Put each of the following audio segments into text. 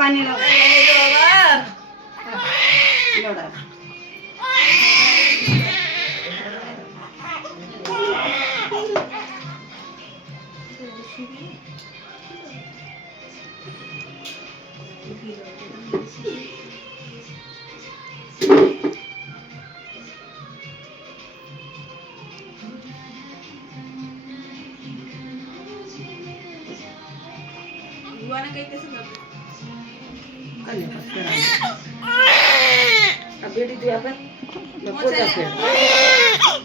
पाणी लाव एवढा बुआने कही कैसे कर कल बस करा अब बेटी तू अपन लपो जा फिर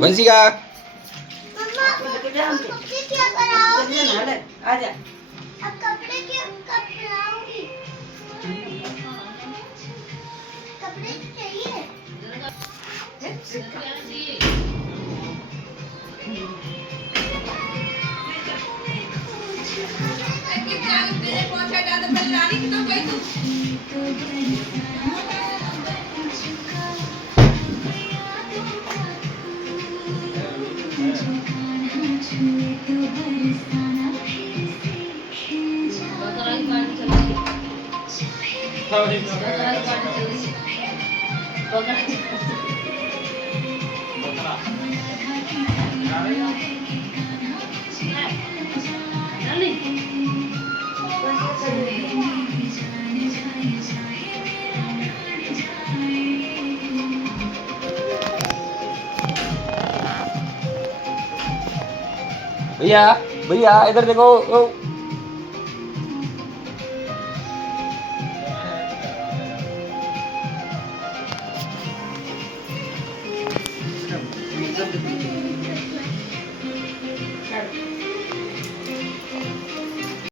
वंशिका कपड़े क्या कराओगी? आजा अब कपड़े क्या कब कराओगी? कपड़े तो चाहिए। भैया भैया इधर देखो ओ।